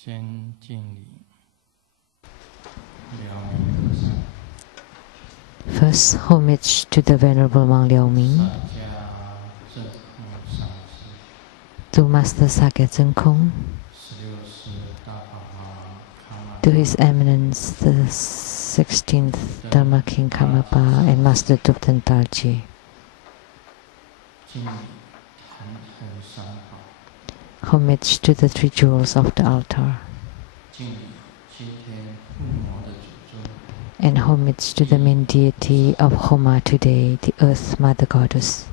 先敬礼。 First, homage to the Venerable Wang Liaoming, to Master Sakya Zhengkong, to His Eminence the 16th Dharma King Karmapa and Master Dupten Tarji. Homage to the three jewels of the altar. And homage to the main deity of Homa today, the Earth Mother Goddess.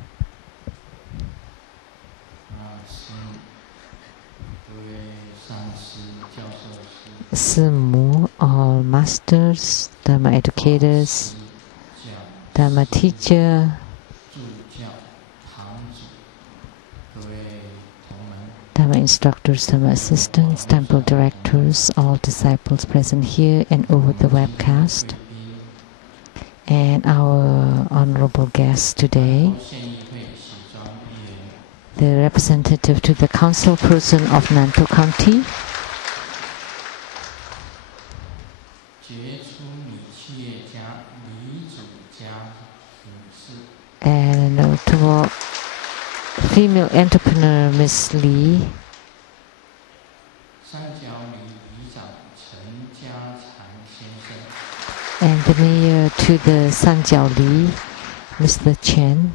Simu, all masters, Dharma educators, Dharma teacher, Dharma instructors, Dharma assistants, temple directors, all disciples present here and over the webcast, and our honorable guests today, the representative to the council person of Nantou County, and a notable female entrepreneur, Miss Li, and the mayor to the Sanjiao Li, Mr. Chen,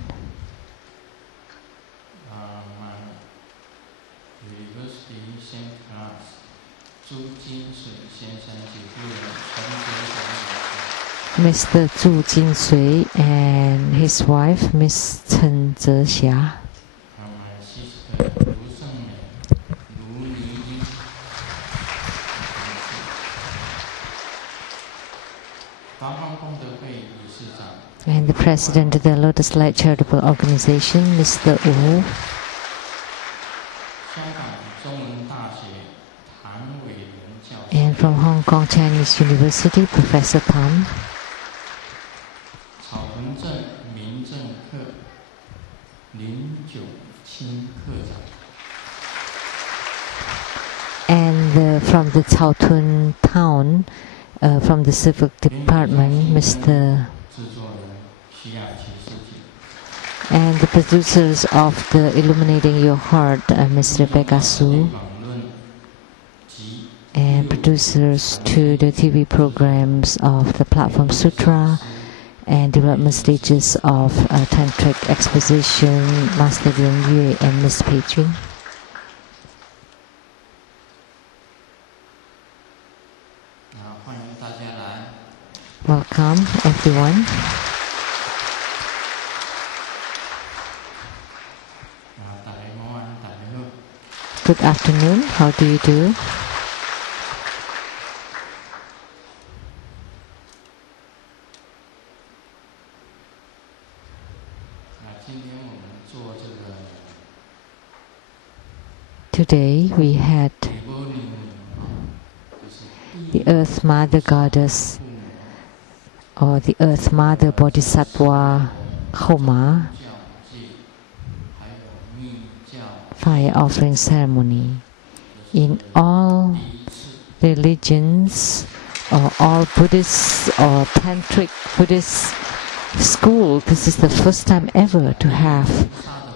Mr. Zhu Jinsui and his wife, Miss Chen Zexia, and the president of the Lotus Light Charitable Organization, Mr. Wu, and from Hong Kong Chinese University, Professor Pan, and from the Caotun town, from the Civic Department, Mr. and the producers of the Illuminating Your Heart, Ms. Rebecca Su, and producers to the TV programs of the Platform Sutra and development stages of Tantric Exposition, Master Lian Yue and Ms. Pei Jun. Welcome, everyone. Good afternoon. How do you do? Today we had the Earth Mother Goddess, or the Earth Mother Bodhisattva Homa fire offering ceremony. In all religions, or all Buddhist or Tantric Buddhist school, this is the first time ever to have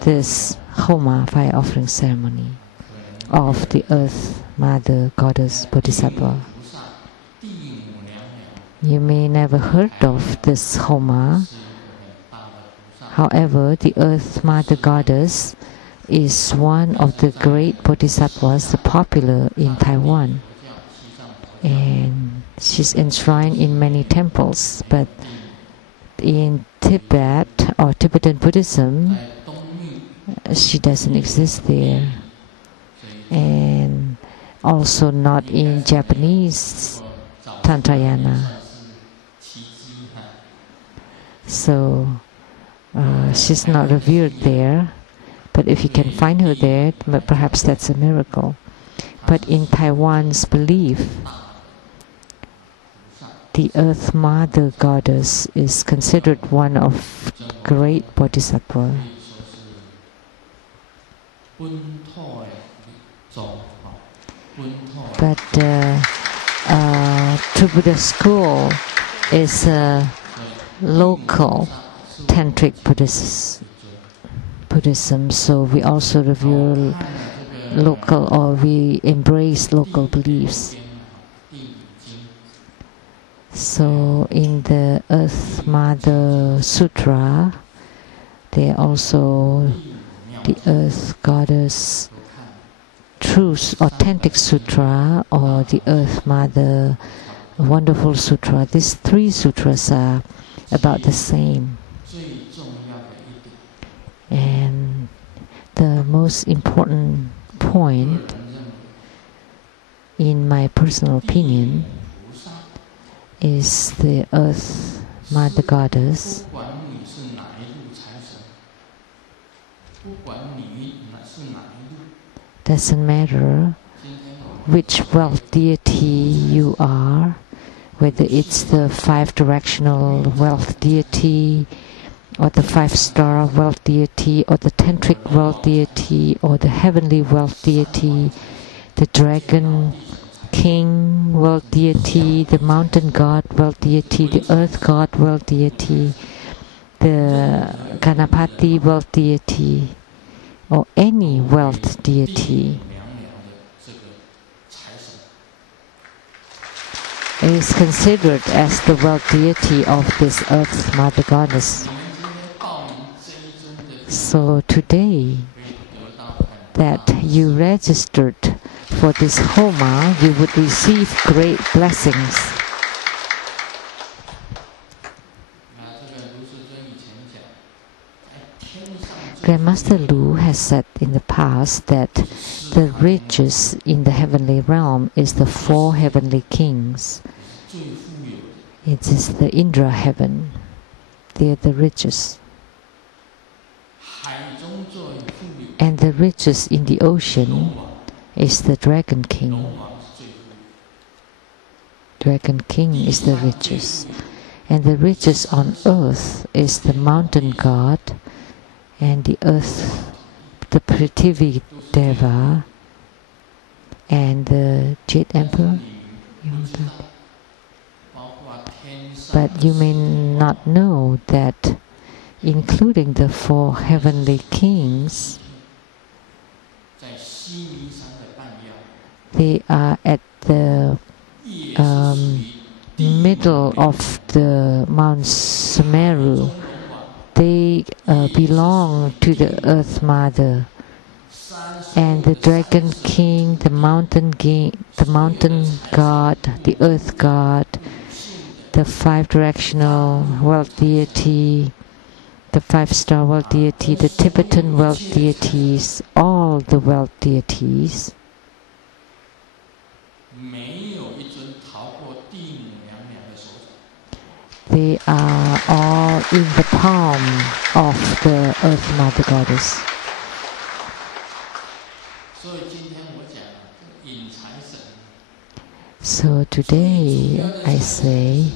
this Homa fire offering ceremony of the Earth Mother Goddess Bodhisattva. You may never heard of this Homa. However, the Earth Mother Goddess is one of the great bodhisattvas popular in Taiwan. And she's enshrined in many temples, but in Tibet or Tibetan Buddhism, she doesn't exist there. And also not in Japanese Tantrayana. So she's not revered there, but if you can find her there, perhaps that's a miracle. But in Taiwan's belief, the Earth Mother Goddess is considered one of great bodhisattvas. But True Buddha School is a local tantric Buddhism, so we also review local, or we embrace local beliefs. So in the Earth Mother Sutra, there also the Earth Goddess Truth Authentic Sutra, or the Earth Mother Wonderful Sutra. These three sutras are about the same. And the most important point, in my personal opinion, is the Earth Mother Goddess. Doesn't matter which wealth deity you are, whether it's the five-directional wealth deity, or the five-star wealth deity, or the tantric wealth deity, or the heavenly wealth deity, the dragon king wealth deity, the mountain god wealth deity, the earth god wealth deity, the Ganapati wealth deity, or any wealth deity is considered as the wealth deity of this Earth Mother Goddess. So today that you registered for this Homa, you would receive great blessings. Grandmaster Lu has said in the past that the richest in the heavenly realm is the four heavenly kings. It is the Indra heaven. They are the richest. And the richest in the ocean is the Dragon King. Dragon King is the richest. And the richest on earth is the mountain god, and the earth, the Prithvi Deva, and the Jade Emperor. But you may not know that, including the four heavenly kings, they are at the middle of the Mount Sumeru. They belong to the Earth Mother, and the Dragon King, the Mountain God, the Earth God, the five-directional wealth deity, the five-star wealth deity, the Tibetan wealth deities, all the wealth deities, they are all in the palm of the Earth Mother Goddess. So today I say,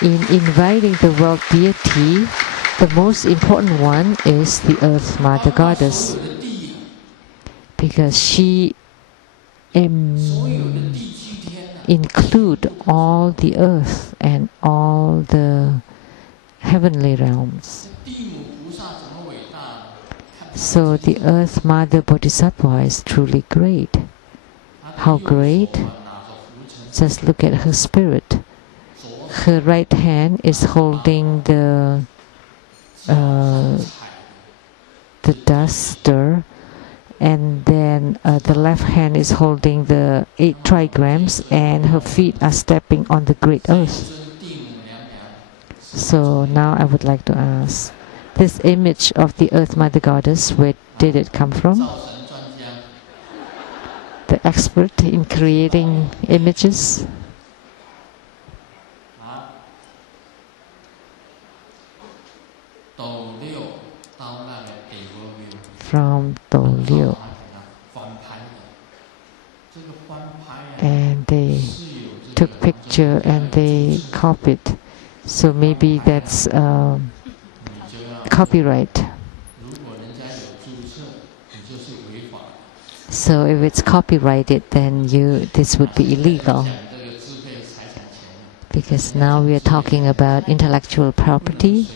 in inviting the wealth deity, the most important one is the Earth Mother Goddess, because she include all the earth and all the heavenly realms. So the Earth Mother Bodhisattva is truly great. How great? Just look at her spirit. Her right hand is holding the duster, and then the left hand is holding the 8 trigrams, and her feet are stepping on the great earth. So now I would like to ask, this image of the Earth Mother Goddess, where did it come from? The expert in creating images? From Liu. And they took picture and they copied. So maybe that's copyright. So if it's copyrighted, then this would be illegal. Because now we are talking about intellectual property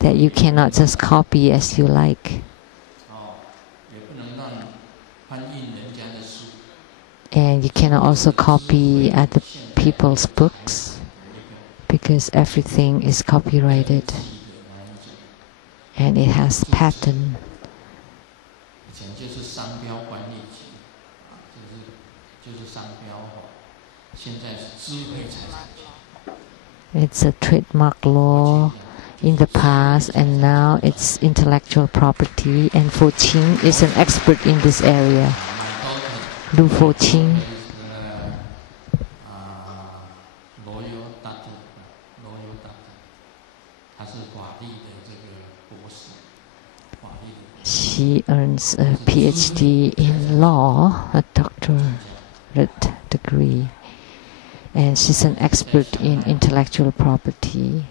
that you cannot just copy as you like. And you cannot also copy other people's books because everything is copyrighted and it has patent. It's a trademark law in the past, and now it's intellectual property, and Fo Qing is an expert in this area. Lu Fo Qing. She earns a PhD in law, a doctorate degree, and she's an expert in intellectual property.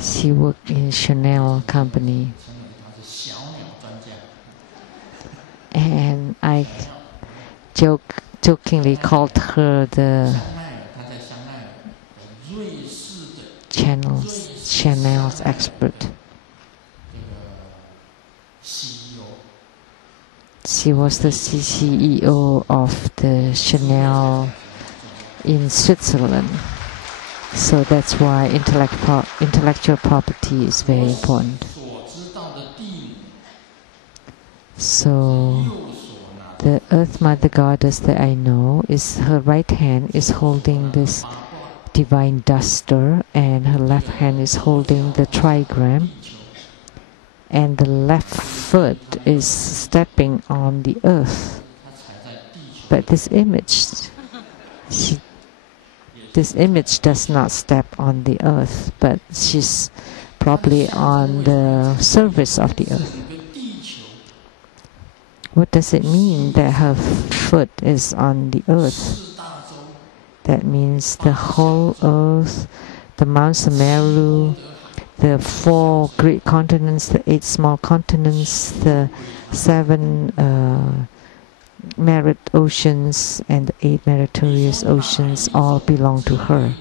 She worked in Chanel company, and I jokingly called her the Chanel's expert. She was the CEO of the Chanel in Switzerland. So that's why intellectual property is very important. So the Earth Mother Goddess that I know is her right hand is holding this divine duster, and her left hand is holding the trigram, and the left foot is stepping on the earth. But this image does not step on the earth, but she's probably on the surface of the earth. What does it mean that her foot is on the earth? That means the whole earth, the Mount Sumeru, the 4 great continents, the 8 small continents, the 7 merit oceans, and the 8 meritorious oceans all belong to her.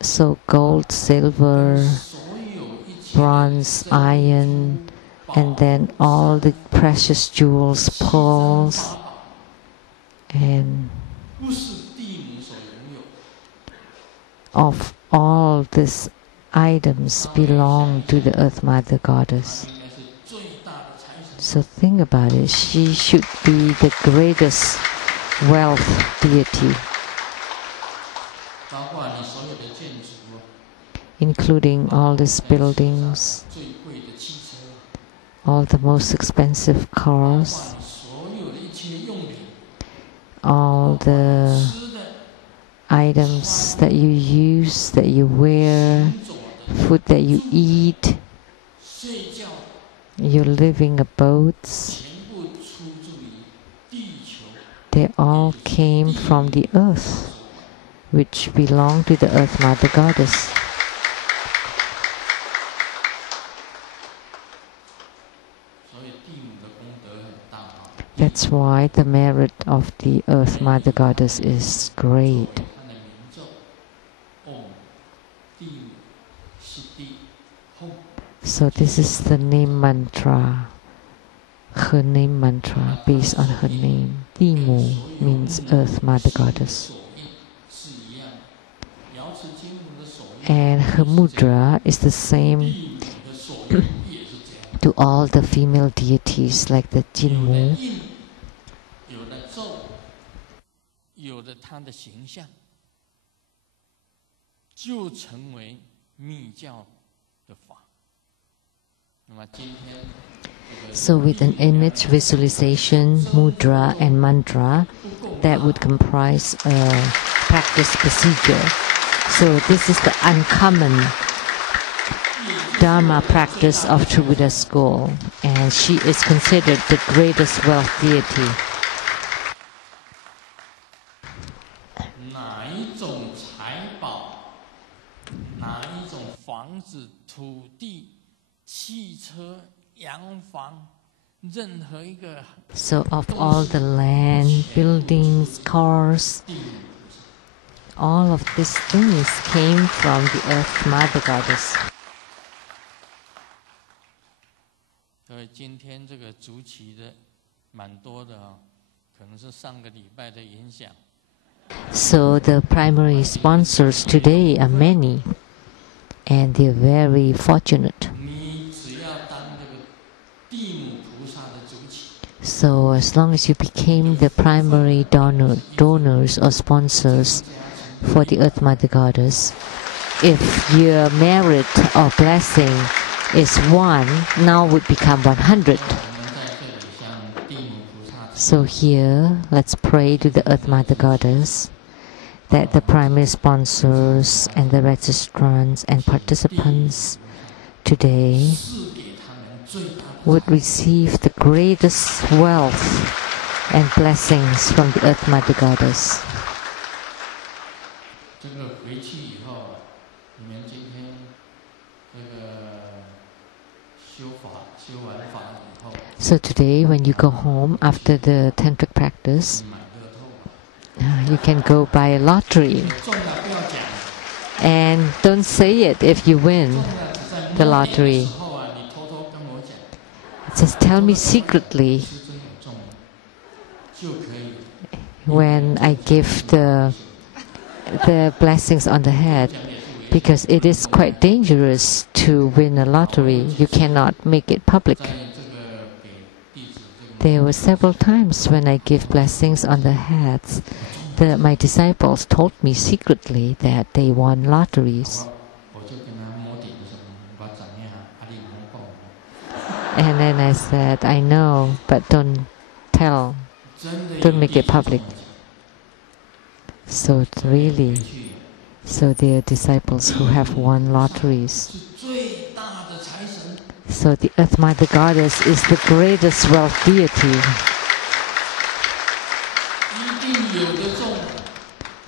So gold, silver, bronze, iron, and then all the precious jewels, pearls, and of all these items belong to the Earth Mother Goddess. So think about it, she should be the greatest wealth deity, including all these buildings, all the most expensive cars, all the items that you use, that you wear, food that you eat, your living abodes, they all came from the earth, which belong to the Earth Mother Goddess. That's why the merit of the Earth Mother Goddess is great. So this is the name mantra, her name mantra based on her name. Dimu means Earth Mother Goddess. And her mudra is the same to all the female deities like the Jinmu. So with an image, visualization, mudra and mantra, that would comprise a practice procedure. So this is the uncommon Dharma practice of True Buddha school, and she is considered the greatest wealth deity. 房子、土地、汽车、洋房，任何一个。So of all the land, buildings, cars, all of these things came from the Earth Mother Goddess. 所以今天这个主起的蛮多的啊，可能是上个礼拜的影响。So the primary sponsors today are many, and they're very fortunate. So as long as you became the primary donors or sponsors for the Earth Mother Goddess, if your merit or blessing is 1, now would become 100. So here, let's pray to the Earth Mother Goddess that the primary sponsors and the registrants and participants today would receive the greatest wealth and blessings from the Earth Mother Goddess. So today, when you go home after the tantric practice, you can go buy a lottery. And don't say it if you win the lottery. Just tell me secretly when I give the blessings on the head, because it is quite dangerous to win a lottery. You cannot make it public. There were several times when I give blessings on the heads that my disciples told me secretly that they won lotteries. And then I said, I know, but don't tell, don't make it public. So really, so there are disciples who have won lotteries. So the Earth Mother Goddess is the greatest wealth deity.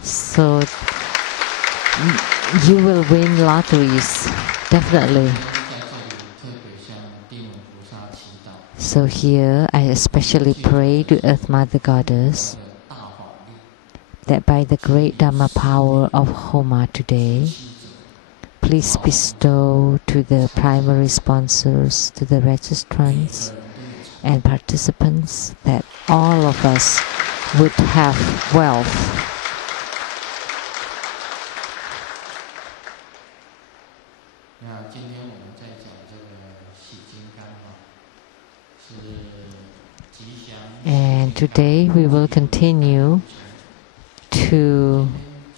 So you will win lotteries, definitely. So here I especially pray to Earth Mother Goddess that by the great Dharma power of Homa today, please bestow to the primary sponsors, to the registrants and participants, that all of us would have wealth. And today we will continue to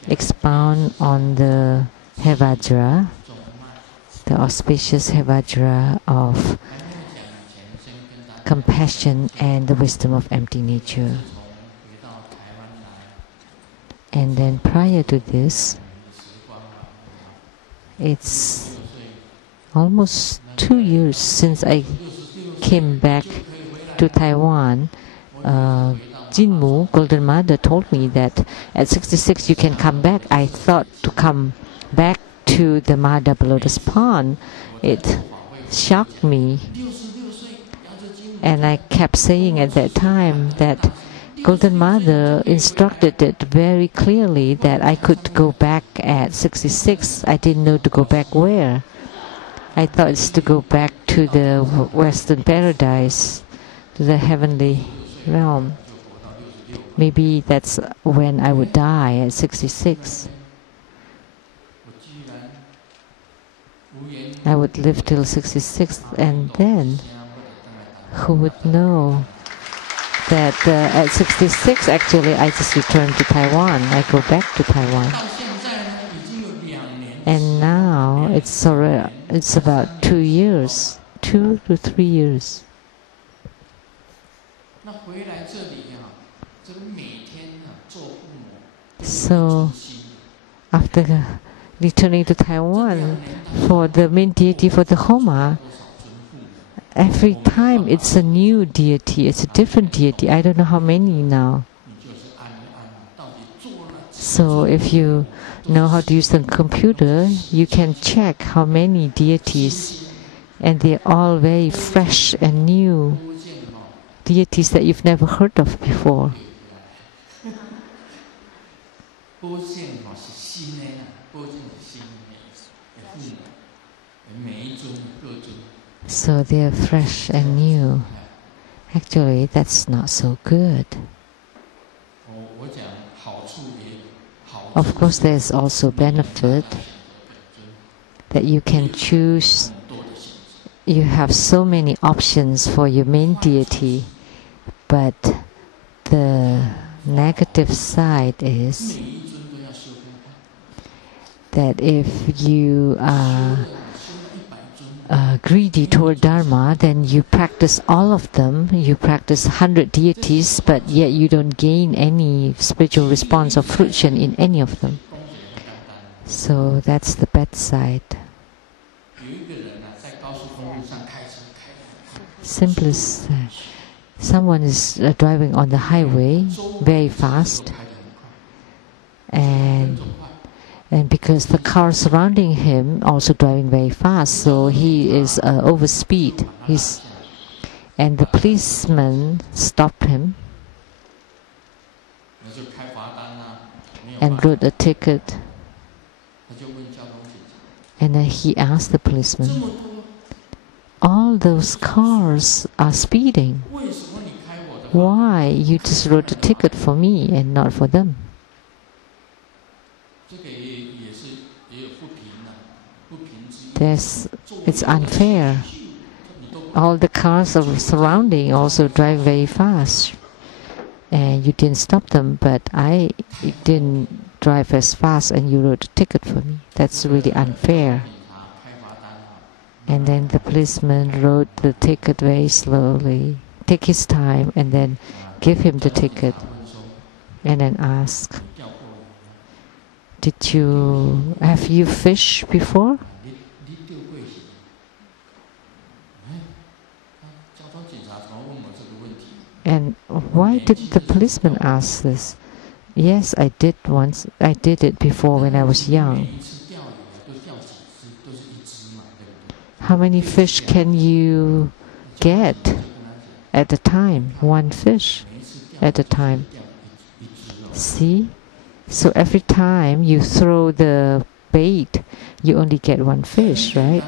expound on the Hevajra, the auspicious Hevajra of compassion and the wisdom of empty nature. And then prior to this, it's almost 2 years since I came back to Taiwan. Jinmu, Golden Mother, told me that at 66 you can come back. I thought to come back to the Mahadapa Lotus Pond. It shocked me. And I kept saying at that time that Golden Mother instructed it very clearly that I could go back at 66. I didn't know to go back where. I thought it's to go back to the Western Paradise, to the heavenly realm. Maybe that's when I would die at 66. I would live till 66, and then who would know that at 66 actually I just returned to Taiwan. I go back to Taiwan. And now it's about 2 years, 2 to 3 years. So after returning to Taiwan for the main deity for the Homa, every time it's a new deity, it's a different deity. I don't know how many now. So if you know how to use the computer, you can check how many deities, and they're all very fresh and new deities that you've never heard of before. So they're fresh and new. Actually, that's not so good. Of course, there's also benefit that you can choose. You have so many options for your main deity, but the negative side is that if you are greedy toward Dharma, then you practice all of them. You practice 100 deities, but yet you don't gain any spiritual response or fruition in any of them. So that's the bad side. Simplest, someone is driving on the highway very fast, and because the car surrounding him also driving very fast, so he is over speed. And the policeman stopped him and wrote a ticket. And then he asked the policeman, all those cars are speeding. Why you just wrote a ticket for me and not for them? It's unfair. All the cars are surrounding also drive very fast, and you didn't stop them, but I didn't drive as fast and you wrote a ticket for me. That's really unfair. And then the policeman wrote the ticket very slowly, take his time, and then give him the ticket, and then ask, have you fished before? And why did the policeman ask this? Yes, I did once. I did it before when I was young. How many fish can you get at a time? One fish at a time. See? So every time you throw the bait, you only get one fish, right?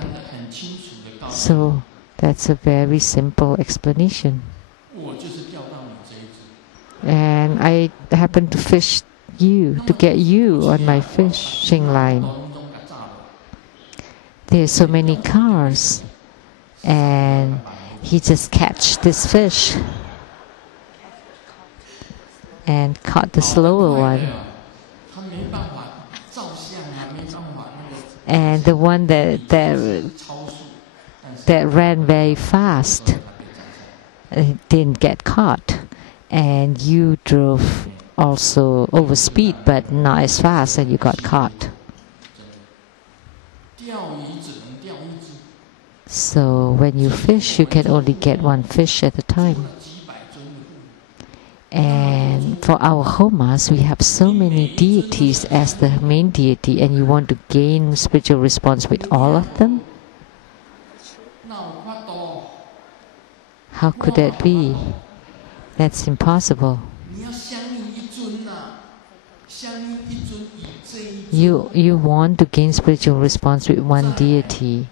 So that's a very simple explanation. And I happened to fish you, to get you on my fishing line. There's so many cars, and he just catch this fish and caught the slower one. And the one that ran very fast didn't get caught. And you drove also over speed, but not as fast, and you got caught. So when you fish, you can only get one fish at a time. And for our homas, we have so many deities as the main deity, and you want to gain spiritual response with all of them? How could that be? That's impossible. You want to gain spiritual response with one deity,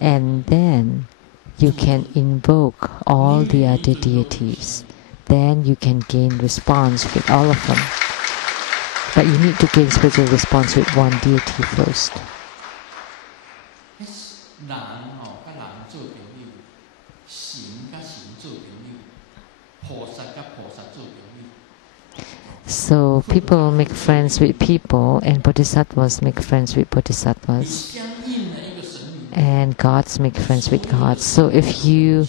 and then you can invoke all the other deities. Then you can gain response with all of them. But you need to gain spiritual response with one deity first. So people make friends with people, and bodhisattvas make friends with bodhisattvas, and gods make friends with gods. So if you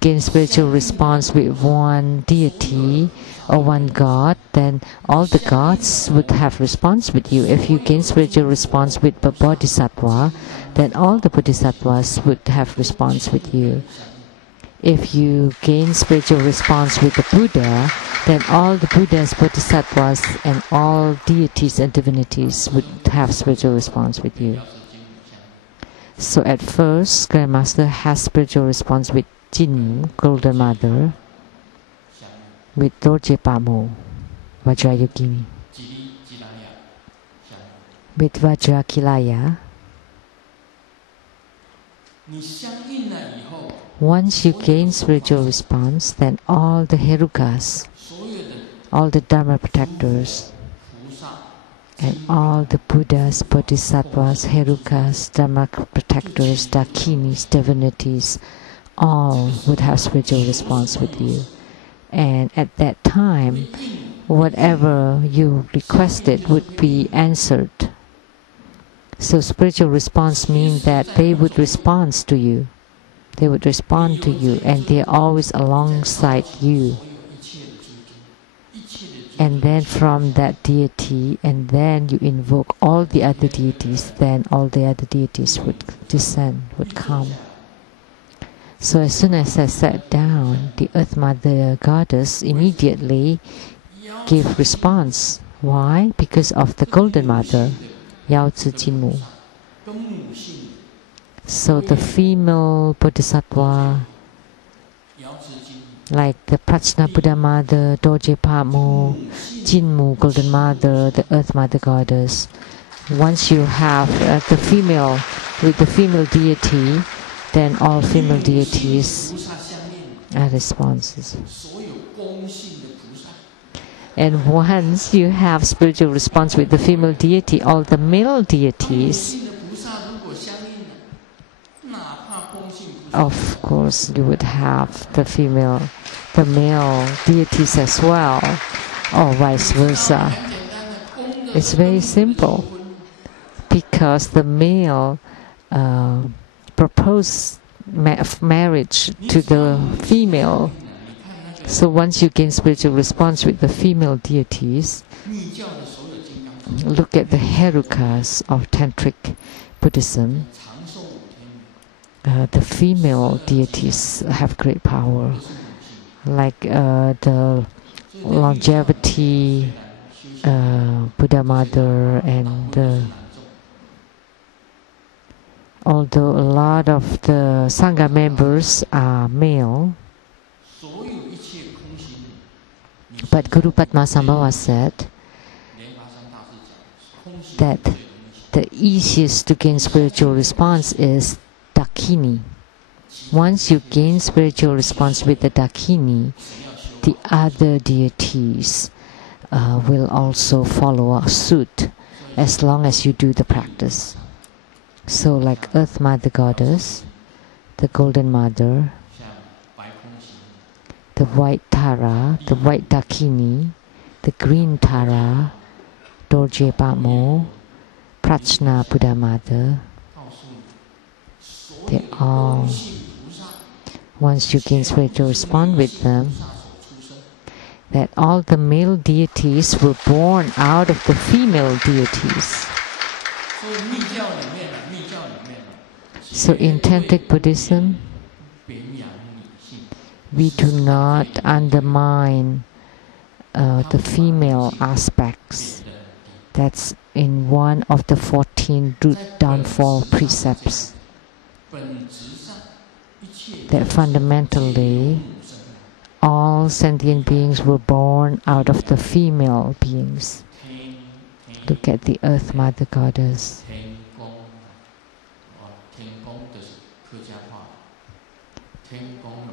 gain spiritual response with one deity or one god, then all the gods would have response with you. If you gain spiritual response with a bodhisattva, then all the bodhisattvas would have response with you. If you gain spiritual response with the Buddha, then all the Buddhas, Bodhisattvas, and all deities and divinities would have spiritual response with you. So at first, Grandmaster has spiritual response with Jinmu, Golden Mother, with Dorje Pamo, Vajrayogini, with Vajrakilaya. Once you gain spiritual response, then all the Herukas, all the Dharma protectors, and all the Buddhas, Bodhisattvas, Herukas, Dharma protectors, Dakinis, divinities, all would have spiritual response with you. And at that time, whatever you requested would be answered. So spiritual response means that they would respond to you. They would respond to you, and they're always alongside you. And then from that deity, and then you invoke all the other deities, then all the other deities would descend, would come. So as soon as I sat down, the Earth Mother Goddess immediately gave response. Why? Because of the Golden Mother, Yao Tzu Jinmu. So the female Bodhisattva, like the Prajna Buddha Mother, Dorje Pamo, Jinmu, Golden Mother, the Earth Mother Goddess. Once you have the female with the female deity, then all female deities are responses. And once you have spiritual response with the female deity, all the male deities, of course, you would have the male deities as well, or vice versa. It's very simple, because the male propose marriage to the female. So once you gain spiritual response with the female deities, look at the Herukas of Tantric Buddhism. The female deities have great power, like the longevity Buddha Mother, and although a lot of the Sangha members are male, but Guru Padmasambhava said that the easiest to gain spiritual response is Dakini. Once you gain spiritual response with the Dakini, the other deities will also follow suit as long as you do the practice. So like Earth Mother Goddess, the Golden Mother, the white Tara, the white Dakini, the green Tara, Dorje Pamo, Prajna Buddha Mother, they all, once you gain spiritual response with them, that all the male deities were born out of the female deities. So in Tantric Buddhism, we do not undermine the female aspects. That's in one of the 14 root downfall precepts. That fundamentally all sentient beings were born out of the female beings. Look at the Earth Mother Goddess.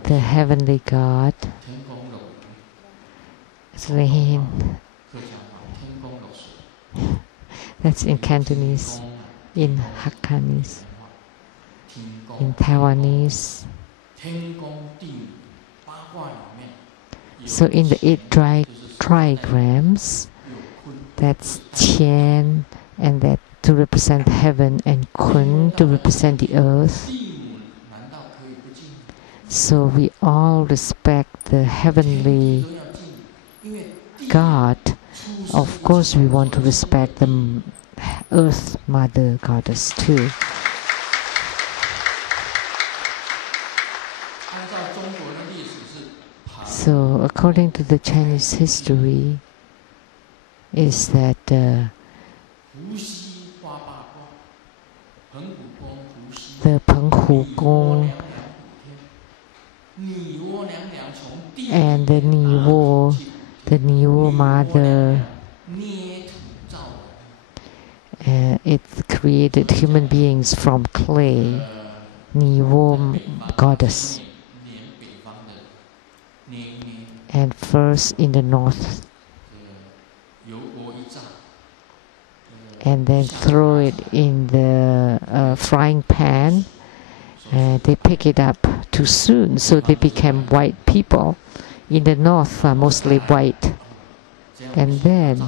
The Heavenly God, Lian. That's in Cantonese, in Hakkanese, in Taiwanese. So in the 8 trigrams, that's Qian, and that to represent heaven, and Kun to represent the earth. So we all respect the Heavenly God. Of course, we want to respect the Earth Mother Goddess too. So according to the Chinese history, is that the Penghu Gong and the Niwo mother, it created human beings from clay. Niwo goddess. And first in the north, and then throw it in the frying pan. They pick it up too soon, so they became white people. In the north are mostly white. And then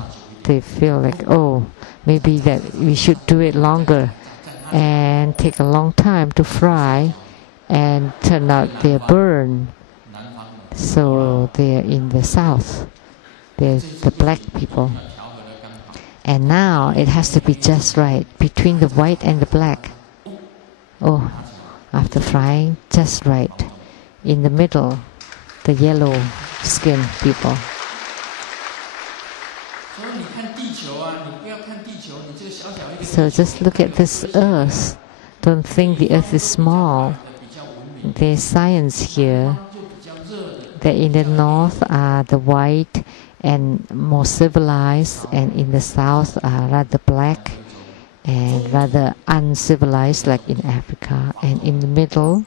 they feel like, oh, maybe that we should do it longer and take a long time to fry, and turn out they're burned. So they're in the south. They're the black people. And now it has to be just right between the white and the black. Oh, after frying, just right. In the middle, the yellow skinned people. So just look at this earth. Don't think the earth is small. There's science here. That in the north are the white and more civilized, and in the south are rather black and rather uncivilized, like in Africa. And in the middle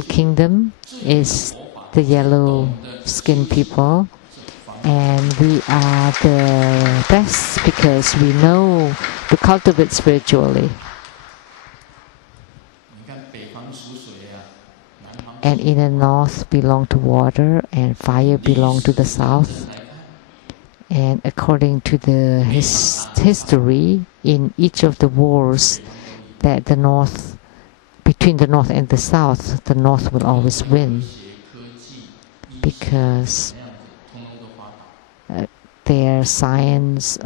kingdom is the yellow skinned people. And we are the best because we know to cultivate spiritually. And in the north belong to water, and fire belong to the south. And according to the history, in each of the wars that the north, between the north and the south, the north will always win, because their science,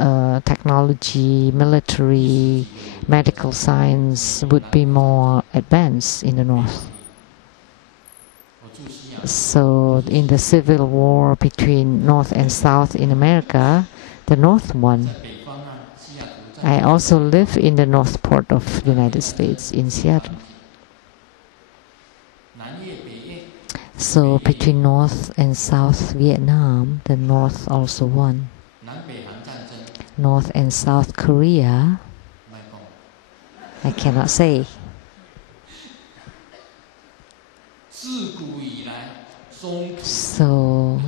technology, military, medical science would be more advanced in the north. So in the civil war between North and South in America, the North won. I also live in the north part of the United States, in Seattle. So between North and South Vietnam, the North also won. North and South Korea, I cannot say. So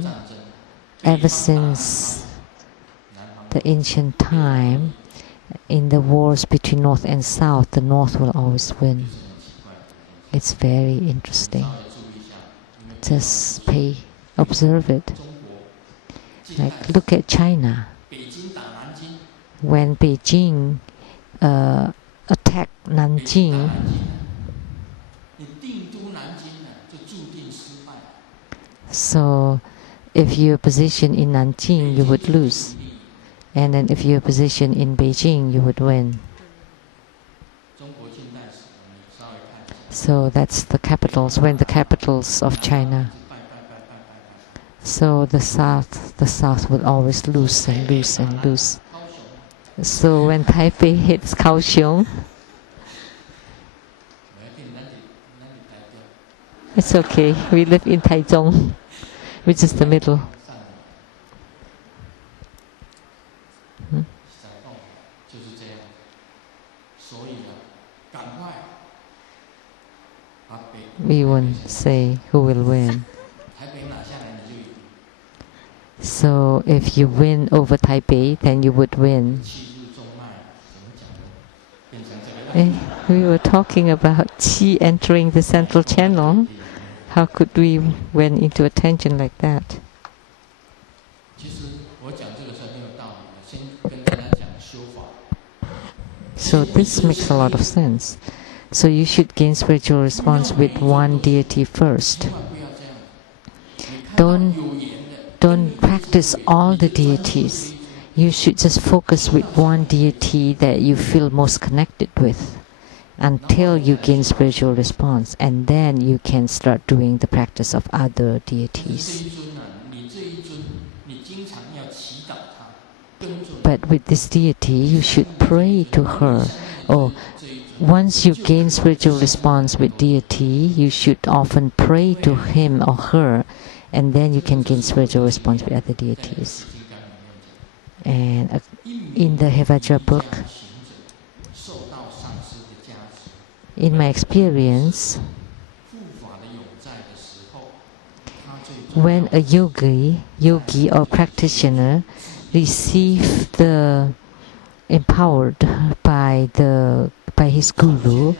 ever since the ancient time, in the wars between North and South, the North will always win. It's very interesting. Just observe it. Like, look at China. When Beijing attacked Nanjing, so if you're positioned in Nanjing, you would lose. And then if you're positioned in Beijing, you would win. So that's the capitals, when the capitals of China. So the south will always lose and lose and lose. So when Taipei hits Kaohsiung, it's okay. We live in Taichung, which is the middle. We won't say who will win. So if you win over Taipei, then you would win. We were talking about qi entering the central channel. How could we went into attention like that? So this makes a lot of sense. So you should gain spiritual response with one deity first. Don't practice all the deities. You should just focus with one deity that you feel most connected with. until you gain spiritual response, and then you can start doing the practice of other deities. But with this deity, you should pray to her. Or once you gain spiritual response with deity, you should often pray to him or her, and then you can gain spiritual response with other deities. And in the Hevajra book, in my experience, when a yogi or practitioner receive the empowered by his guru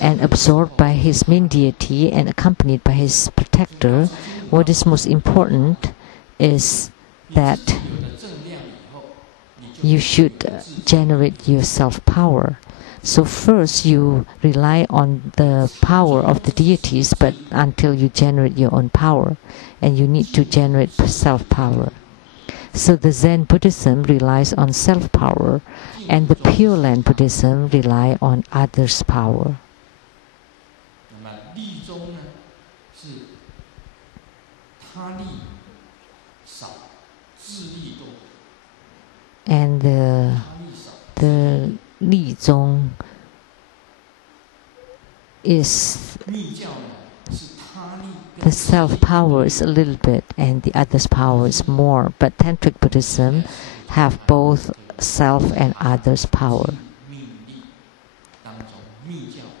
and absorbed by his main deity and accompanied by his protector, what is most important is that you should generate your self-power. So first you rely on the power of the deities, but until you generate your own power, and you need to generate self-power. So the Zen Buddhism relies on self-power, and the Pure Land Buddhism rely on others' power. And the Li Zong is the self-power is a little bit and the other's power is more, but Tantric Buddhism have both self and others' power.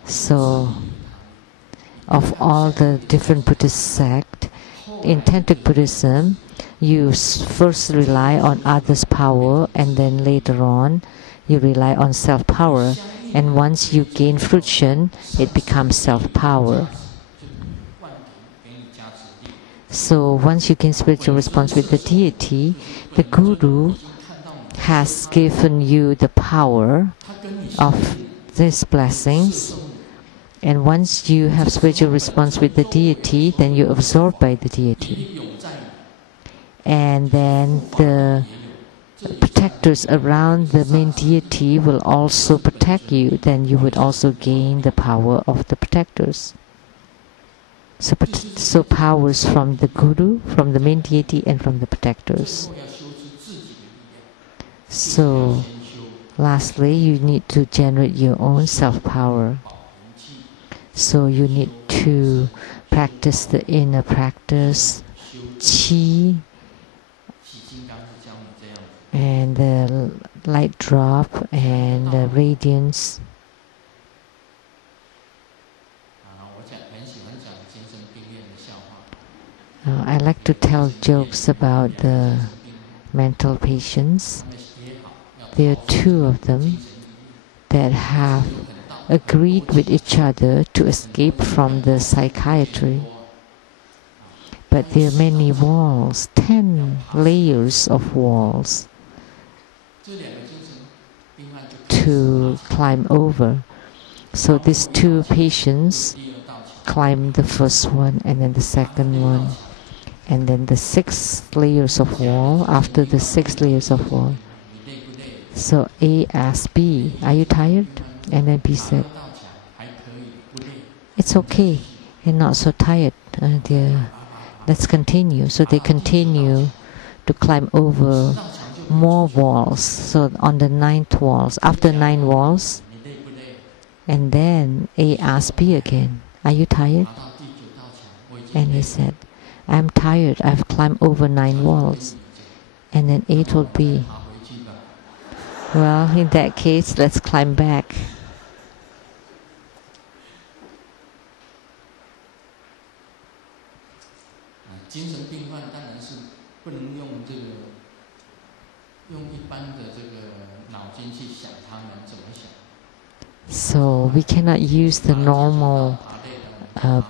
So, of all the different Buddhist sects, in Tantric Buddhism, you first rely on others' power, and then later on, you rely on self-power. And once you gain fruition, it becomes self-power. So once you gain spiritual response with the deity, the guru has given you the power of these blessings. And once you have spiritual response with the deity, then you're absorbed by the deity. And then the protectors around the main deity will also protect you. Then you would also gain the power of the protectors. So powers from the guru, from the main deity, and from the protectors. So lastly, you need to generate your own self-power. So you need to practice the inner practice, qi, and the light drop and the radiance. I like to tell jokes about the mental patients. There are two of them that have agreed with each other to escape from the psychiatry. But there are many walls, 10 layers of walls to climb over. So these two patients climbed the first one, and then the second one, and then the 6 layers of wall. After the 6 layers of wall, so A asked B, "Are you tired?" And then B said, "It's okay, you're not so tired. Let's continue." So they continue to climb over more walls. So on the 9th walls, after 9 walls, and then A asked B again, "Are you tired?" And he said, "I'm tired. I've climbed over 9 walls." And then A told B, "Well, in that case, let's climb back." So we cannot use the normal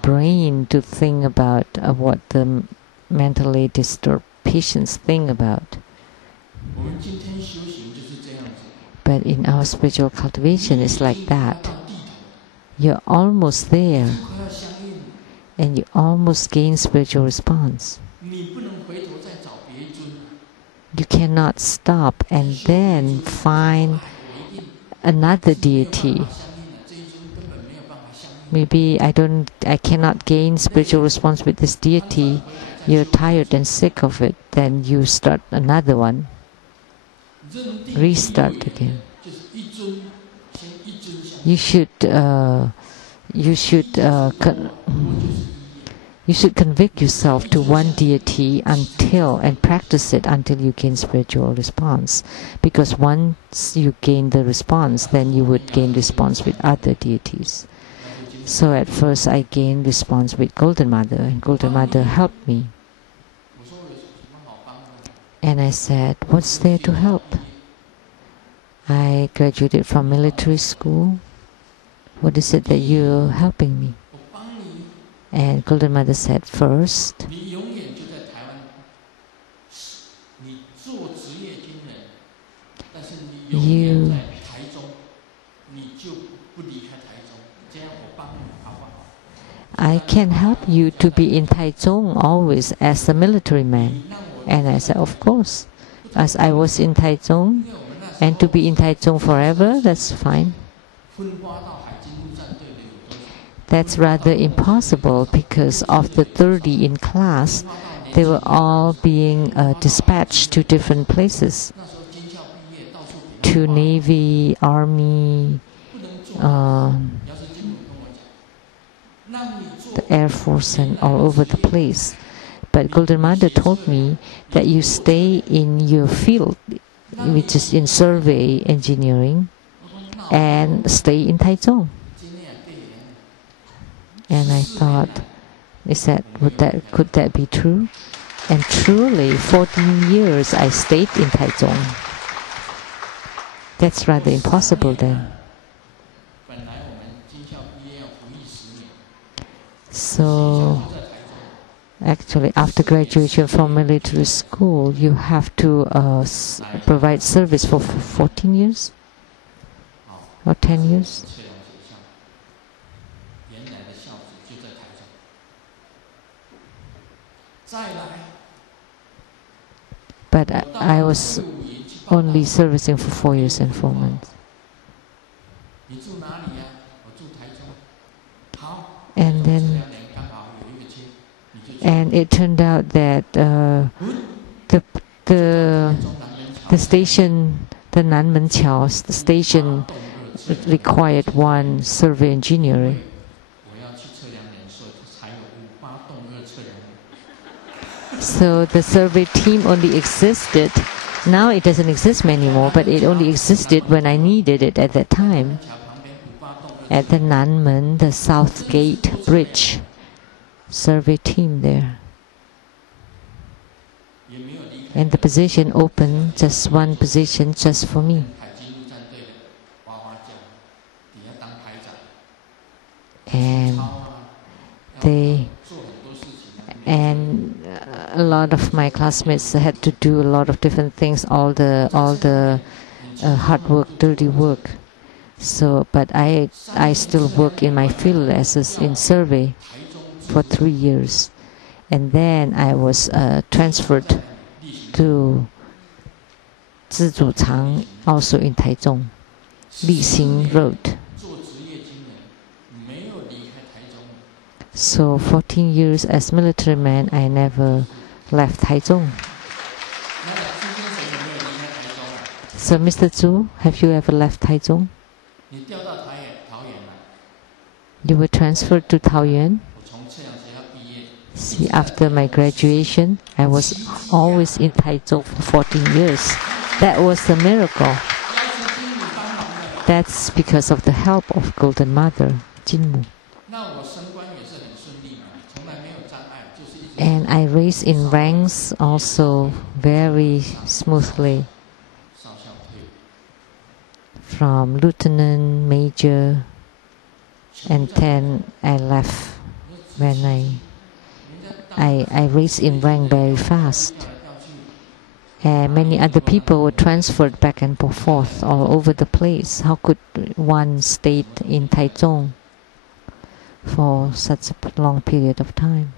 brain to think about what the mentally disturbed patients think about. But in our spiritual cultivation, it's like that. You're almost there, and you almost gain spiritual response. You cannot stop and then find another deity. maybe I cannot gain spiritual response with this deity. You're tired and sick of it, then you start another one. Restart again. You should convict yourself to one deity and practice it until you gain spiritual response. Because once you gain the response, then you would gain response with other deities. So at first I gained response with Golden Mother, and Golden Mother helped me. And I said, what's there to help? I graduated from military school. What is it that you're helping me? And Golden Mother said, first, I can help you to be in Taichung always as a military man. And I said, of course, as I was in Taichung, and to be in Taichung forever, that's fine. That's rather impossible because of the 30 in class, they were all being dispatched to different places, to Navy, Army, the Air Force, and all over the place. But Golden Mother told me that you stay in your field, which is in survey engineering, and stay in Taichung. And I thought, could that be true? And truly, 14 years I stayed in Taichung. That's rather impossible then. So, actually, after graduation from military school, you have to provide service for 14 years or 10 years. But I was only servicing for 4 years and 4 months. And it turned out that the station, the Nanmen Qiao, the station required one survey engineer. So the survey team only existed. Now it doesn't exist anymore, but it only existed when I needed it at that time. At the Nanmen, the South Gate Bridge, survey team there. And the position open, just one position just for me. And a lot of my classmates had to do a lot of different things, all the hard work, dirty work. So, but I still work in my field in survey for 3 years, and then I was transferred to Tsang, also in Taichung, Lixing Road. So 14 years as military man, I never left Taichung. So Mr. Zhu, have you ever left Taichung? You were transferred to Taoyuan? See, after my graduation, I was always in Taichung for 14 years. That was a miracle. That's because of the help of Golden Mother, Jinmu. And I raised in ranks also very smoothly. From lieutenant, major, and then I left when I raised in rank very fast. And many other people were transferred back and forth all over the place. How could one stay in Taichung for such a long period of time?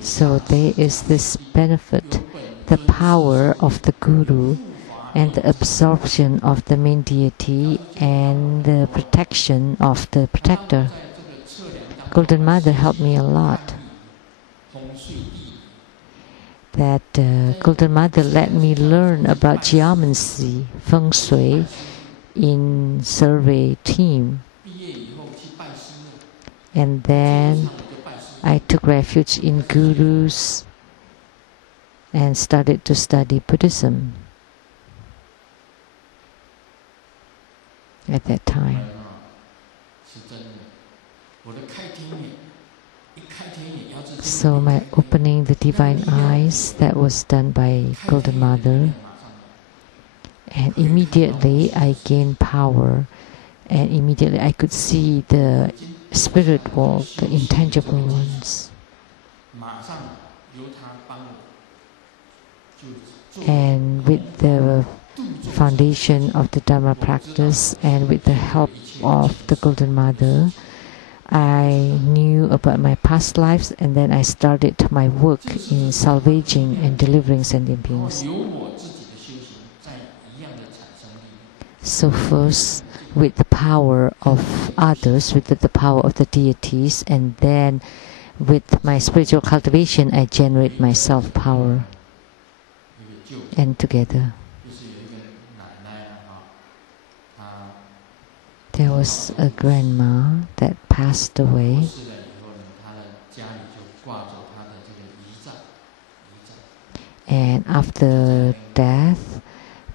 So there is this benefit, the power of the Guru and the absorption of the main deity and the protection of the protector. Golden Mother helped me a lot. That Golden Mother let me learn about geomancy, feng shui in survey team. And then I took refuge in gurus and started to study Buddhism at that time. So my opening the divine eyes, that was done by Golden Mother, and immediately I gained power, and immediately I could see the spirit world, the intangible ones. And with the foundation of the Dharma practice and with the help of the Golden Mother, I knew about my past lives, and then I started my work in salvaging and delivering sentient beings. So first, with the power of others, with the power of the deities, and then with my spiritual cultivation, I generate my self-power. And together. There was a grandma that passed away. And after death,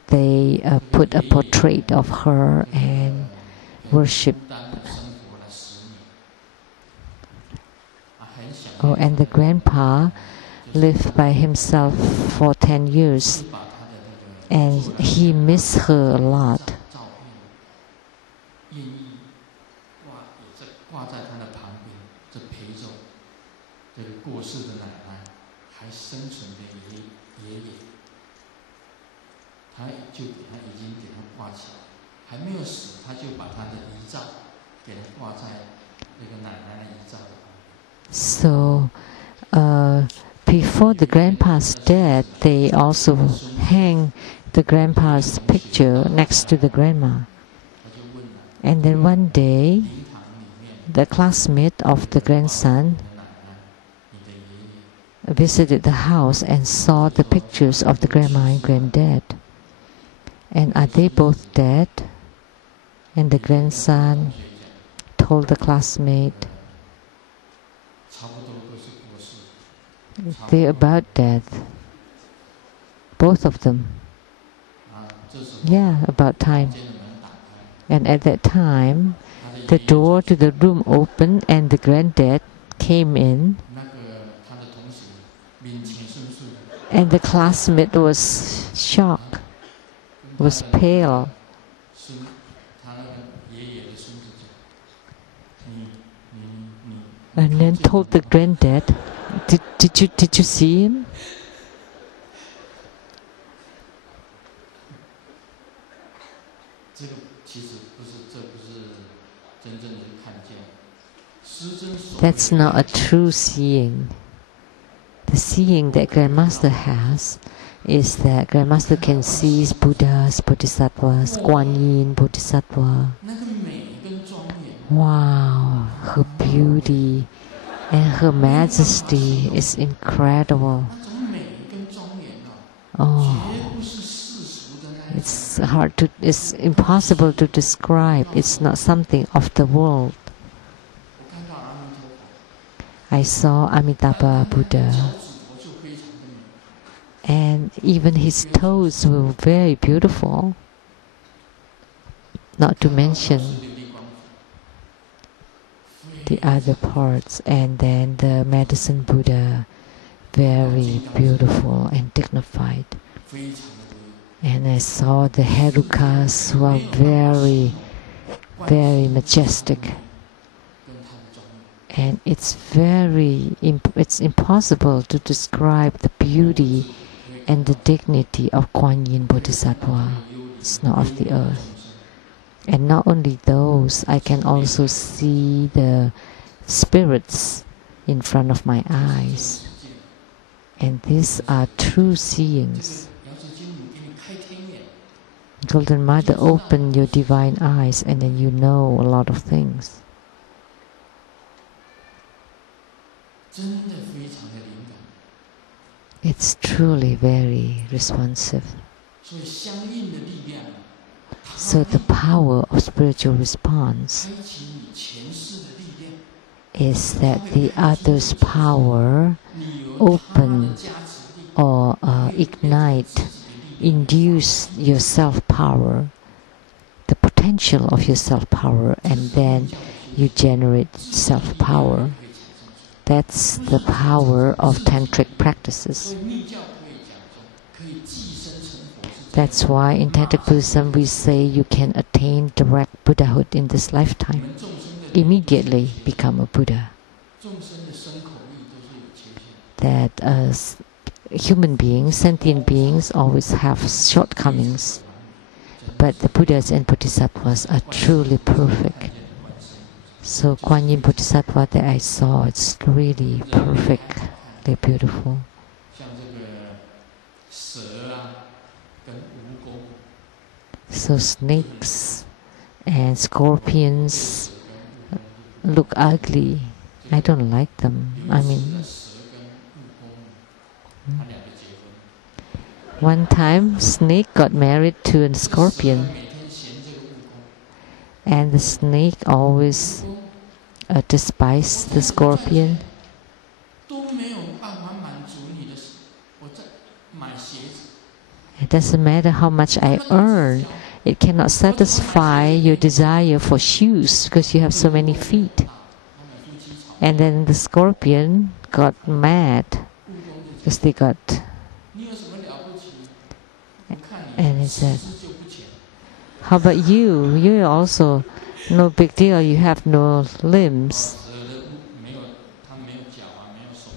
they put a portrait of her and worship. Oh, and the grandpa lived by himself for 10 years, and he missed her a lot. So, before the grandpa's death, they also hang the grandpa's picture next to the grandma. And then one day, the classmate of the grandson visited the house and saw the pictures of the grandma and granddad. And are they both dead? And the grandson told the classmate, they're about death. Both of them. Yeah, about time. And at that time, the door to the room opened and the granddad came in. And the classmate was shocked, was pale. And then told the granddad, did you see him? That's not a true seeing. The seeing that Grandmaster has is that Grandmaster can see Buddhas, Bodhisattvas, Guan Yin, Bodhisattva. Wow, her beauty and her majesty is incredible. Oh, it's impossible to describe. It's not something of the world. I saw Amitabha Buddha, and even his toes were very beautiful, not to mention the other parts. And then the medicine Buddha, very beautiful and dignified. And I saw the Herukas who are very, very majestic. And it's impossible to describe the beauty and the dignity of Guan Yin Bodhisattva. It's not of the earth. And not only those, I can also see the spirits in front of my eyes. And these are true seeings. Golden Mother, open your divine eyes, and then you know a lot of things. It's truly very responsive. So the power of spiritual response is that the other's power open or ignite, induce your self-power, the potential of your self-power, and then you generate self-power. That's the power of tantric practices. That's why in Tantric Buddhism we say you can attain direct Buddhahood in this lifetime. Immediately become a Buddha. That human beings, sentient beings, always have shortcomings. But the Buddhas and Bodhisattvas are truly perfect. So Kuan Yin Bodhisattva that I saw, it's really perfectly beautiful. So snakes and scorpions look ugly. I don't like them. I mean, one time snake got married to a scorpion, and the snake always despised the scorpion. It doesn't matter how much I earn, it cannot satisfy your desire for shoes because you have so many feet. And then the scorpion got mad because they got, and he said, how about you? You're also no big deal, you have no limbs.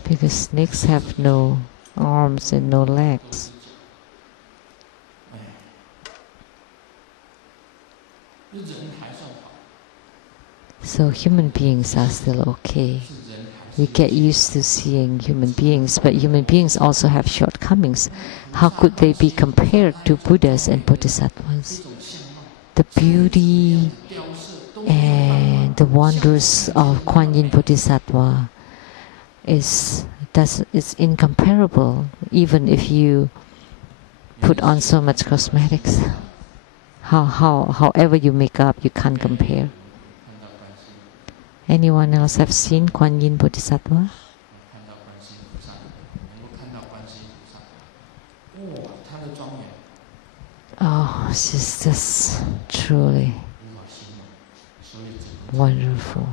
Because snakes have no arms and no legs. So human beings are still okay. We get used to seeing human beings, but human beings also have shortcomings. How could they be compared to Buddhas and Bodhisattvas? The beauty and the wonders of Kuan Yin Bodhisattva is incomparable, even if you put on so much cosmetics. However you make up, you can't compare. Anyone else have seen Kuan Yin Bodhisattva? Oh, she's just truly wonderful.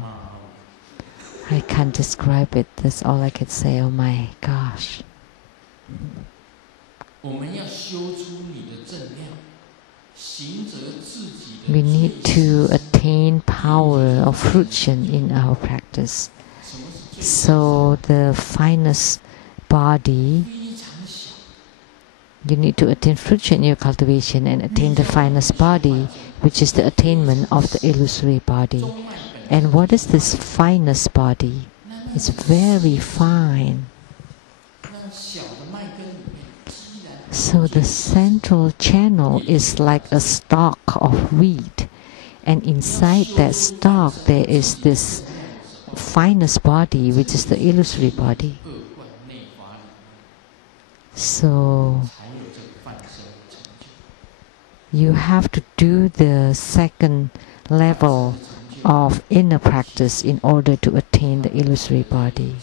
I can't describe it. That's all I can say. Oh my gosh. We need to attain power of fruition in our practice. So the finest body, you need to attain fruition in your cultivation and attain the finest body, which is the attainment of the illusory body. And what is this finest body? It's very fine. So the central channel is like a stalk of wheat, and inside that stalk there is this finest body, which is the illusory body. So you have to do the second level of inner practice in order to attain the illusory body.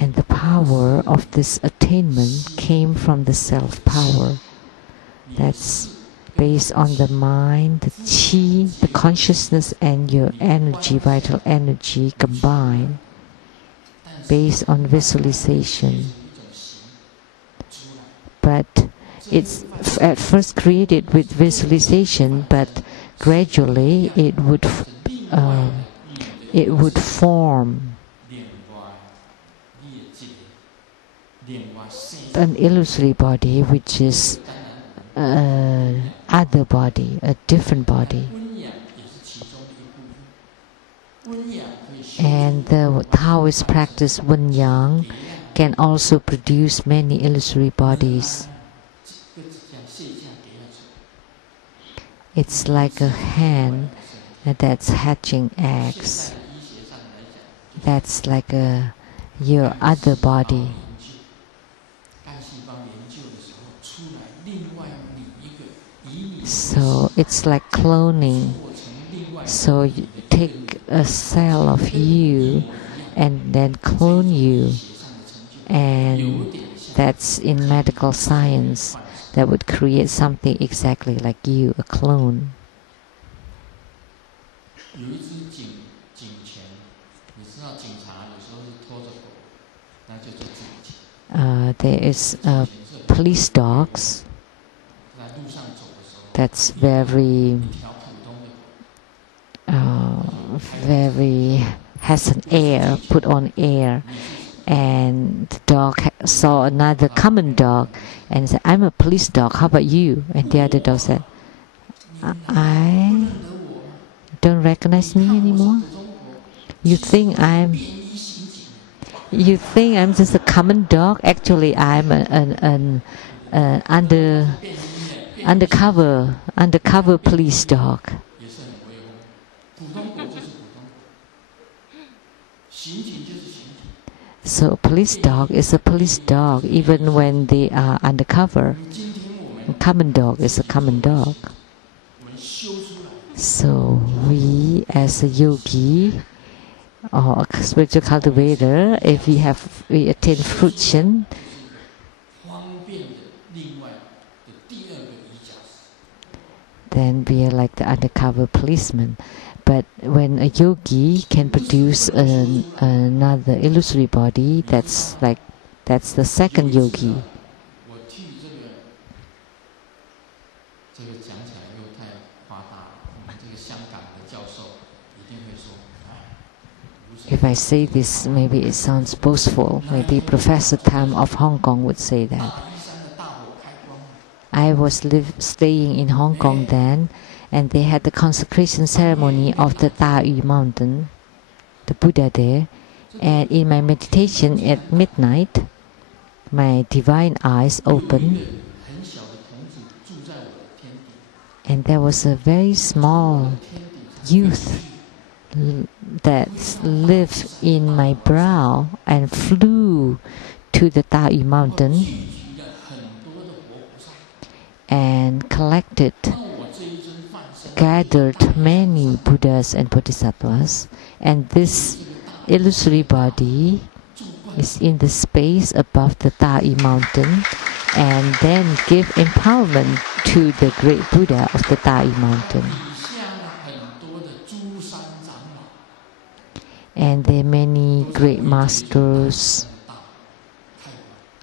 And the power of this attainment came from the self-power. That's based on the mind, the chi, the consciousness, and your energy, vital energy combined, based on visualization. But it's at first created with visualization, but gradually it would form an illusory body, which is other body, a different body. And the Taoist practice Wen Yang can also produce many illusory bodies. It's like a hen that's hatching eggs. That's like your other body. So it's like cloning. So you take a cell of you and then clone you, and that's in medical science. That would create something exactly like you, a clone. There is police dogs. That's very has an air, put on air, and the dog saw another common dog and said, "I'm a police dog, how about you?" And the other dog said, "I don't recognize me anymore? You think I'm just a common dog? Actually, I'm an undercover police dog." So a police dog is a police dog even when they are undercover. A common dog is a common dog. So we as a yogi or a spiritual cultivator, if we attain fruition, then we are like the undercover policeman. But when a yogi can produce another illusory body, that's the second yogi. If I say this, maybe it sounds boastful. Maybe Professor Tam of Hong Kong would say that. I was staying in Hong Kong then, and they had the consecration ceremony of the Taoyu mountain, the Buddha there. And in my meditation at midnight, my divine eyes opened, and there was a very small youth that lived in my brow and flew to the Taoyu mountain and gathered many Buddhas and Bodhisattvas, and this illusory body is in the space above the Taoyu mountain, and then give empowerment to the great Buddha of the Taoyu mountain. And there are many great masters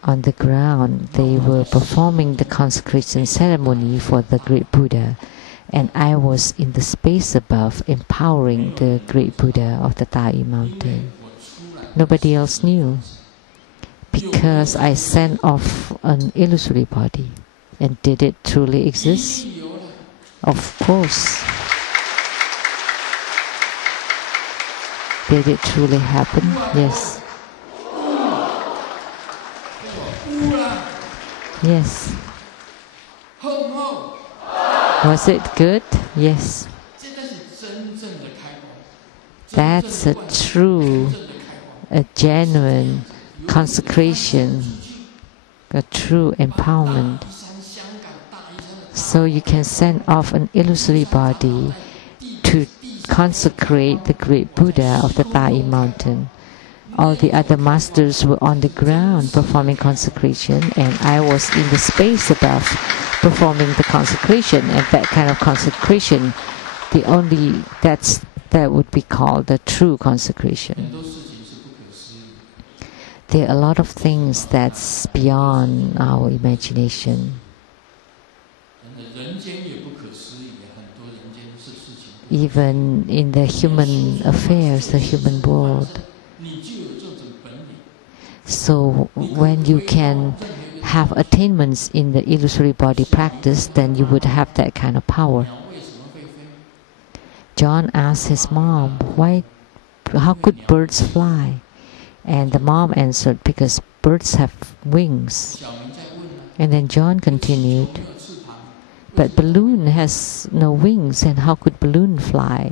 on the ground. They were performing the consecration ceremony for the great Buddha, and I was in the space above empowering the great Buddha of the Taoyu mountain. Nobody else knew, because I sent off an illusory body. And did it truly exist? Of course. Did it truly happen? Yes. Yes. Was it good? Yes. That's a true, a genuine consecration, a true empowerment. So you can send off an illusory body to consecrate the great Buddha of the Taoyu mountain. All the other masters were on the ground performing consecration, and I was in the space above performing the consecration. And that kind of consecration, that would be called the true consecration. There are a lot of things that's beyond our imagination. Even in the human affairs, the human world. So when you can have attainments in the illusory body practice, then you would have that kind of power. John asked his mom, how could birds fly? And the mom answered, because birds have wings. And then John continued, but balloon has no wings, and how could balloon fly?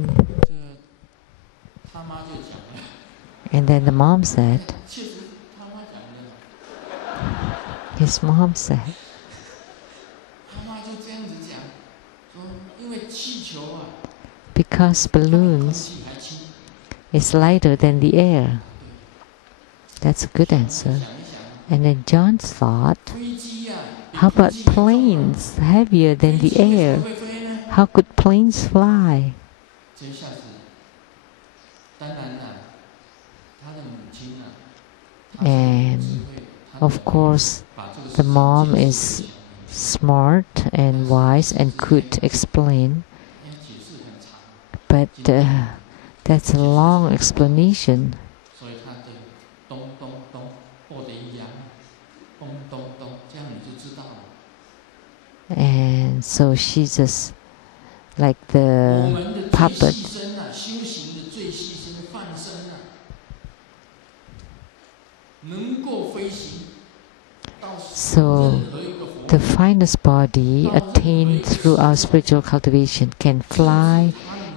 And then the mom said, his mom said, because balloons is lighter than the air. That's a good answer. And then John thought, how about planes heavier than the air? How could planes fly? And of course, the mom is smart and wise and could explain. But that's a long explanation. And so she's just like the puppet. So the finest body attained through our spiritual cultivation can fly,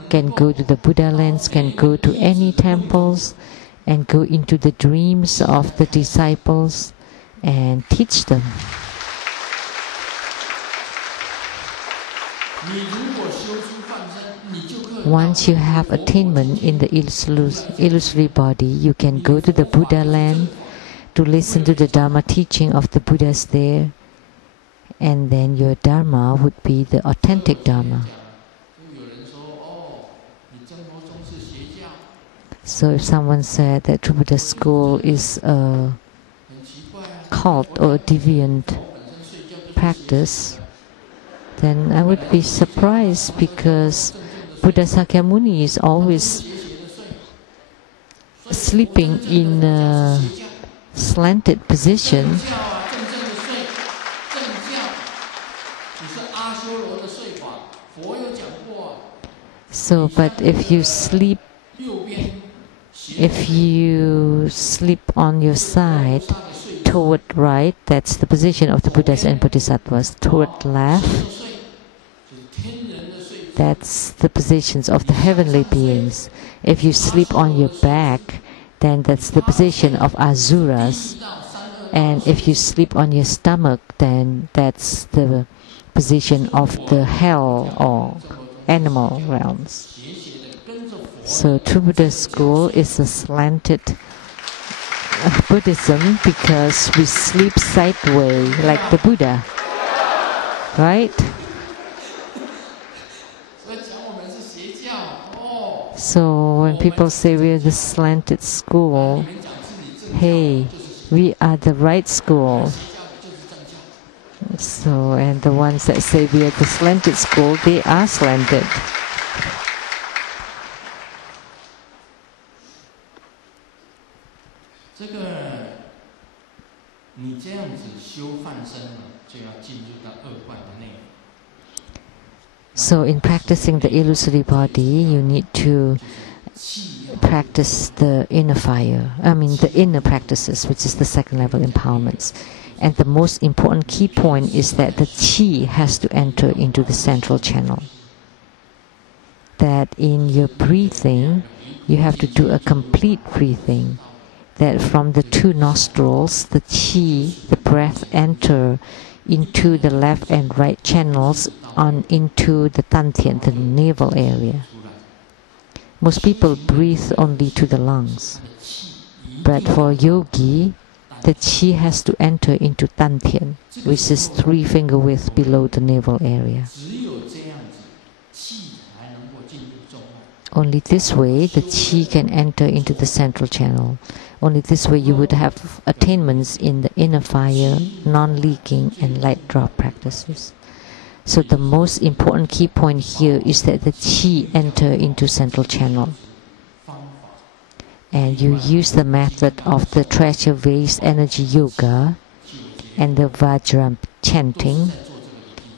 can go to the Buddha lands, can go to any temples, and go into the dreams of the disciples and teach them. Once you have attainment in the illusory body, you can go to the Buddha land to listen to the Dharma teaching of the Buddhas there, and then your Dharma would be the authentic Dharma. So if someone said that True Buddha school is a cult or a deviant practice, then I would be surprised, because Buddha Sakyamuni is always sleeping in a slanted position. So, but if you sleep on your side toward right, that's the position of the Buddhas and Bodhisattvas. Toward left, that's the positions of the heavenly beings. If you sleep on your back, then that's the position of Asuras. And if you sleep on your stomach, then that's the position of the hell or animal realms. So True Buddha school is a slanted Buddhism, because we sleep sideways like the Buddha, right? So when people say we're the slanted school, hey, we are the right school. So, and the ones that say we are the slanted school, they are slanted. So in practicing the illusory body, you need to practice the inner fire. The inner practices, which is the second level empowerments. And the most important key point is that the qi has to enter into the central channel. That in your breathing, you have to do a complete breathing. That from the two nostrils, the qi, the breath, enter into the left and right channels on into the dantian, the navel area. Most people breathe only to the lungs, but for yogi, the qi has to enter into dantian, which is 3 finger width below the navel area. Only this way the qi can enter into the central channel. Only this way you would have attainments in the inner fire, non-leaking, and light drop practices. So the most important key point here is that the qi enter into central channel. And you use the method of the treasure vase energy yoga and the Vajra chanting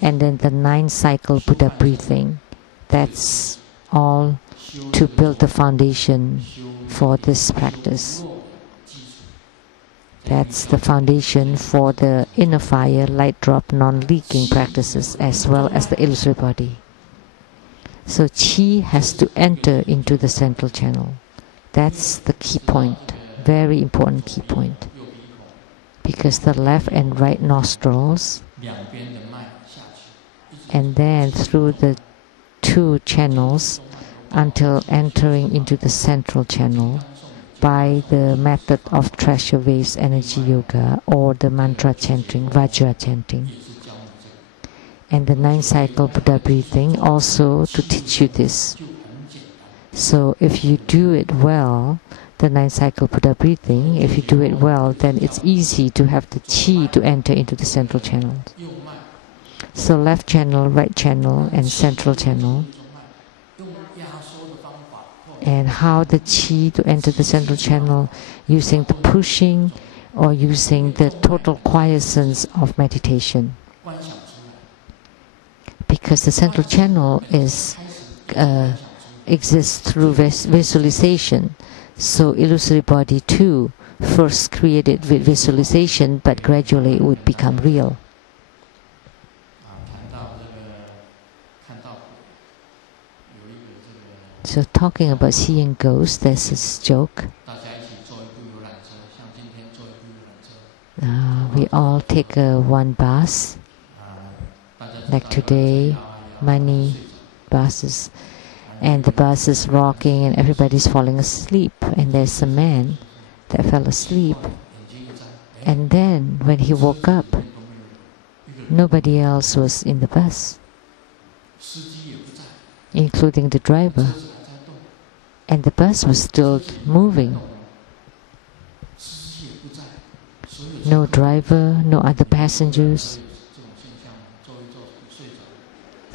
and then the 9-cycle Buddha breathing. That's all to build the foundation for this practice. That's the foundation for the inner fire, light drop, non-leaking practices, as well as the illusory body. So Qi has to enter into the central channel. That's the key point, very important key point. Because the left and right nostrils, and then through the two channels until entering into the central channel by the method of treasure waves energy yoga or the mantra chanting, Vajra chanting. And the 9 cycle Buddha breathing also to teach you this. So if you do it well, the 9 cycle Buddha breathing, if you do it well, then it's easy to have the Qi to enter into the central channel. So left channel, right channel, and central channel. And how the Qi to enter the central channel, using the pushing or using the total quiescence of meditation. Because the central channel exists through visualization. So illusory body too, first created with visualization, but gradually it would become real. So talking about seeing ghosts, there's this joke. We all take one bus. Like today, many buses. And the bus is rocking and everybody's falling asleep. And there's a man that fell asleep. And then when he woke up, nobody else was in the bus, including the driver. And the bus was still moving. No driver, no other passengers.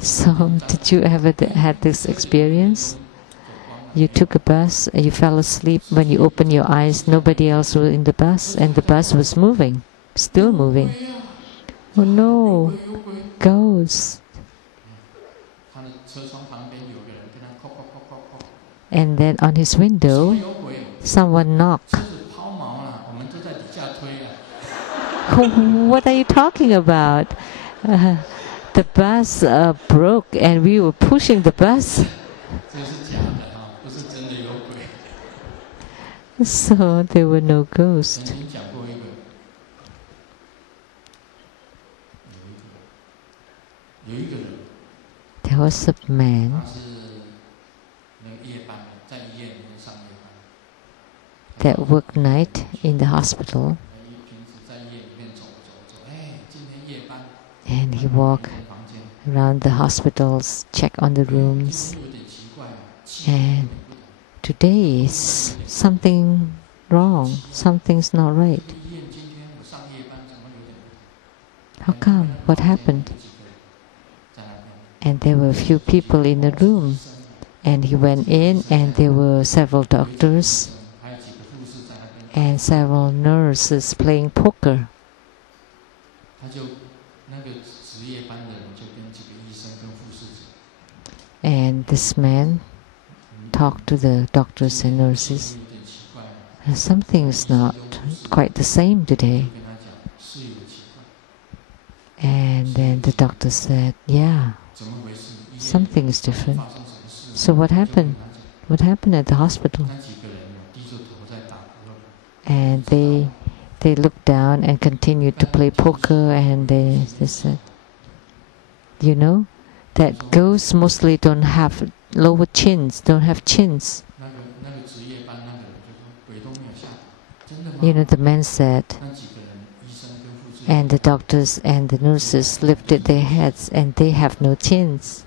So, did you ever had this experience? You took a bus, you fell asleep. When you opened your eyes, nobody else was in the bus, and the bus was moving, still moving. Oh no, ghosts! And then on his window, someone knocked. What are you talking about? The bus broke and we were pushing the bus. So there were no ghosts. There was a man that worked night in the hospital, and he walked around the hospitals, check on the rooms, and today is something wrong, something's not right. How come? What happened? And there were a few people in the room, and he went in and there were several doctors and several nurses playing poker. And this man talked to the doctors and nurses. Something's not quite the same today. And then the doctor said, yeah, something is different. So what happened? What happened at the hospital? And they looked down and continued to play poker, and they said, you know, that ghosts mostly don't have lower chins, don't have chins. You know, the man said, and the doctors and the nurses lifted their heads and they have no chins.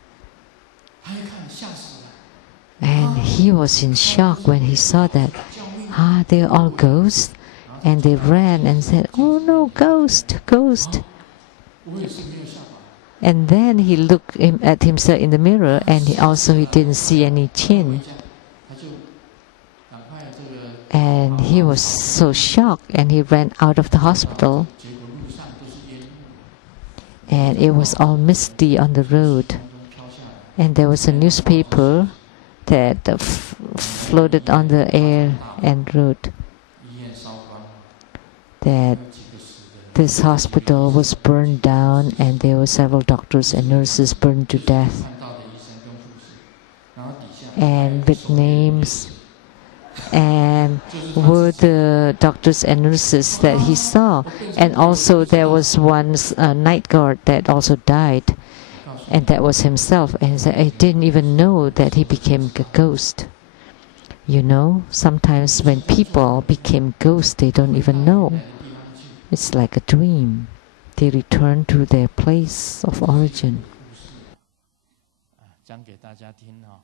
And he was in shock when he saw that. They're all ghosts. And they ran and said, oh no, ghost, ghost. And then he looked at himself in the mirror, and he didn't see any chin. And he was so shocked, and he ran out of the hospital. And it was all misty on the road. And there was a newspaper that floated on the air and wrote, that this hospital was burned down and there were several doctors and nurses burned to death, and with names, and were the doctors and nurses that he saw. And also there was one night guard that also died, and that was himself. And he said, I didn't even know that he became a ghost. You know, sometimes when people became ghosts, they don't even know. It's like a dream. They return to their place of origin. 讲给大家听啊，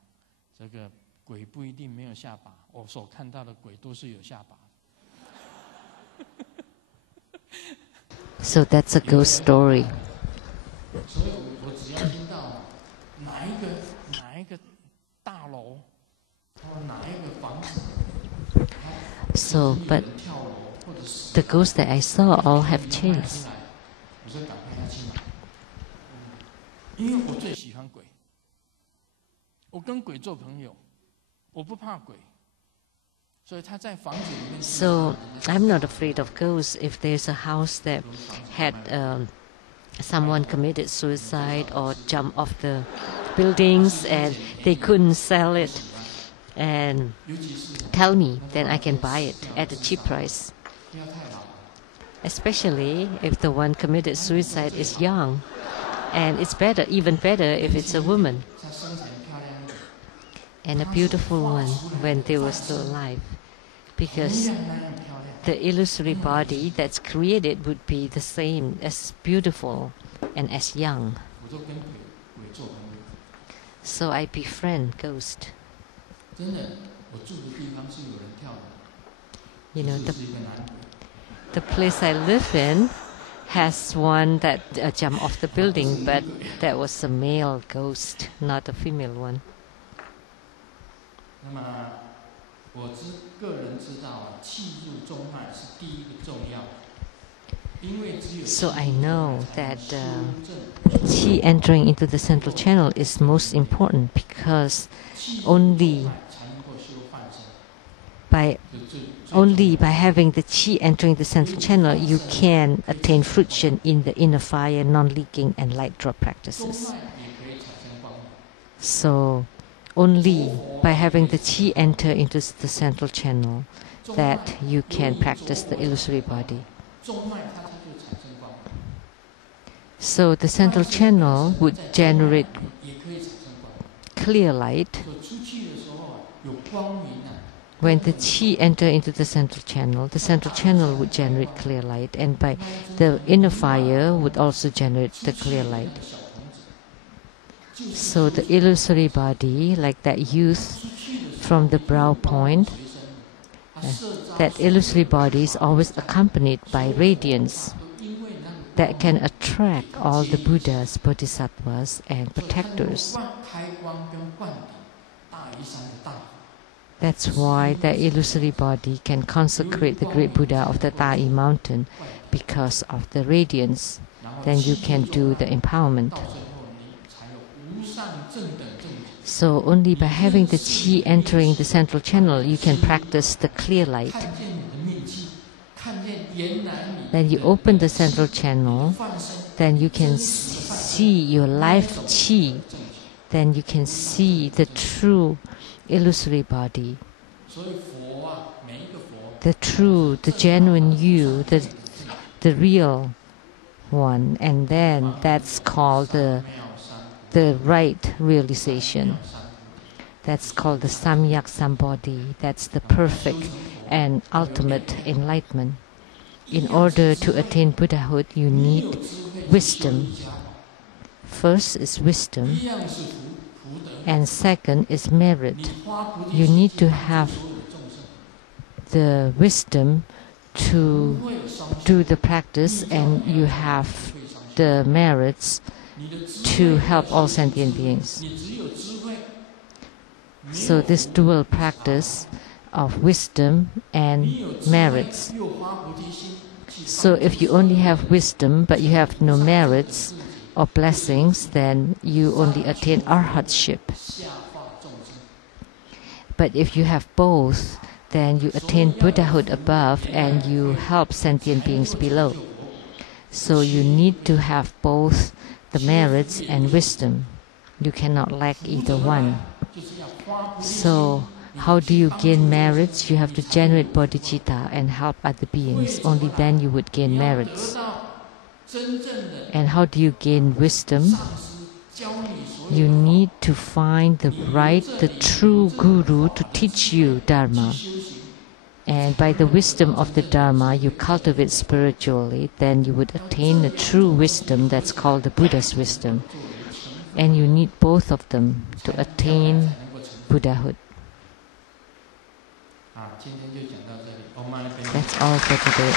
这个鬼不一定没有下巴，我所看到的鬼都是有下巴。So that's a ghost story. 所以我只要听到哪一个大楼，哪一个房子， So, but the ghosts that I saw all have chains. 我说赶快要进来，因为我最喜欢鬼，我跟鬼做朋友，我不怕鬼，所以他在房子里面。So I'm not afraid of ghosts. If there's a house that had someone committed suicide or jumped off the buildings and they couldn't sell it, and tell me, then I can buy it at a cheap price. Especially if the one committed suicide is young, and it's better, even better if it's a woman, and a beautiful one when they were still alive, because the illusory body that's created would be the same, as beautiful and as young. So I befriend ghosts. You know, the place I live in has one that jumped off the building, but that was a male ghost, not a female one. So I know that qi entering into the central channel is most important, because only by having the qi entering the central channel, you can attain fruition in the inner fire, non-leaking, and light drop practices. So only by having the qi enter into the central channel that you can practice the illusory body. So the central channel would generate clear light. When the qi enter into the central channel would generate clear light, and by the inner fire would also generate the clear light. So the illusory body, like that youth from the brow point, that illusory body is always accompanied by radiance that can attract all the Buddhas, Bodhisattvas, and protectors. That's why the illusory body can consecrate the great Buddha of the Tai mountain, because of the radiance. Then you can do the empowerment. So only by having the qi entering the central channel, you can practice the clear light. Then you open the central channel, then you can see your life qi. Then you can see the true illusory body, the genuine you, the real one, and then that's called the right realization. That's called the Samyak Sambodhi. That's the perfect and ultimate enlightenment. In order to attain Buddhahood, you need wisdom. First is wisdom, and second is merit. You need to have the wisdom to do the practice, and you have the merits to help all sentient beings. So this dual practice of wisdom and merits. So if you only have wisdom but you have no merits or blessings, then you only attain arhatship. But if you have both, then you attain Buddhahood above and you help sentient beings below. So you need to have both the merits and wisdom. You cannot lack either one. So how do you gain merits? You have to generate bodhicitta and help other beings. Only then you would gain merits. And how do you gain wisdom? You need to find the true guru to teach you Dharma. And by the wisdom of the Dharma you cultivate spiritually, then you would attain a true wisdom that's called the Buddha's wisdom. And you need both of them to attain Buddhahood. That's all for today.